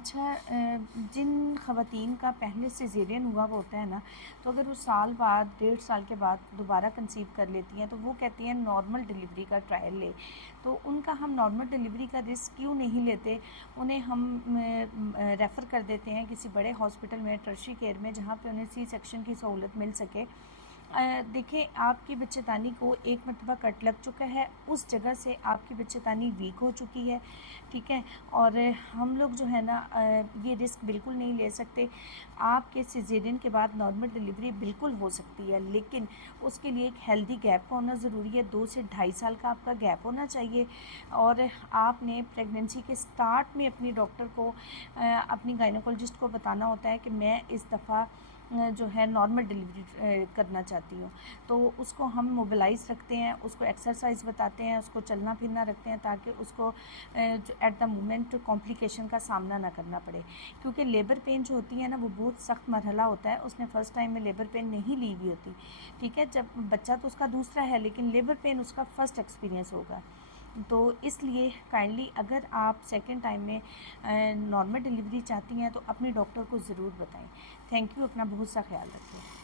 अच्छा, जिन ख़वातीन का पहले सिज़ेरियन हुआ वो होता है ना, तो अगर वो साल बाद 1.5 साल के बाद दोबारा कंसीव कर लेती हैं तो वो कहती हैं नॉर्मल डिलीवरी का ट्रायल ले। तो उनका हम नॉर्मल डिलीवरी का रिस्क क्यों नहीं लेते, उन्हें हम रेफ़र कर देते हैं किसी बड़े हॉस्पिटल में, टर्शियरी केयर में, जहाँ पे उन्हें सी सेक्शन की सहूलत मिल सके। देखें, आपकी बच्चेदानी को एक मरतबा कट लग चुका है, उस जगह से आपकी बच्चेदानी वीक हो चुकी है, ठीक है। और हम लोग जो है ना ये रिस्क बिल्कुल नहीं ले सकते। आपके सिजेरियन के बाद नॉर्मल डिलीवरी बिल्कुल हो सकती है, लेकिन उसके लिए एक हेल्दी गैप होना ज़रूरी है। 2 से 2.5 साल का आपका गैप होना चाहिए। और आपने प्रेगनेंसी के स्टार्ट में अपनी डॉक्टर को, अपनी गायनोकोलॉजिस्ट को बताना होता है कि मैं इस दफ़ा जो है नॉर्मल डिलीवरी करना चाहती हूँ। तो उसको हम मोबिलाइज़ रखते हैं, उसको एक्सरसाइज बताते हैं, उसको चलना फिरना रखते हैं, ताकि उसको जो एट द मोमेंट कॉम्प्लिकेशन का सामना ना करना पड़े। क्योंकि लेबर पेन जो होती है ना, वो बहुत सख्त मरहला होता है। उसने फ़र्स्ट टाइम में लेबर पेन नहीं ली हुई होती, ठीक है। जब बच्चा तो उसका दूसरा है, लेकिन लेबर पेन उसका फ़र्स्ट एक्सपीरियंस होगा। तो इसलिए काइंडली अगर आप सेकंड टाइम में नॉर्मल डिलीवरी चाहती हैं तो अपने डॉक्टर को ज़रूर बताएं। Thank you. अपना बहुत सा ख्याल रखें।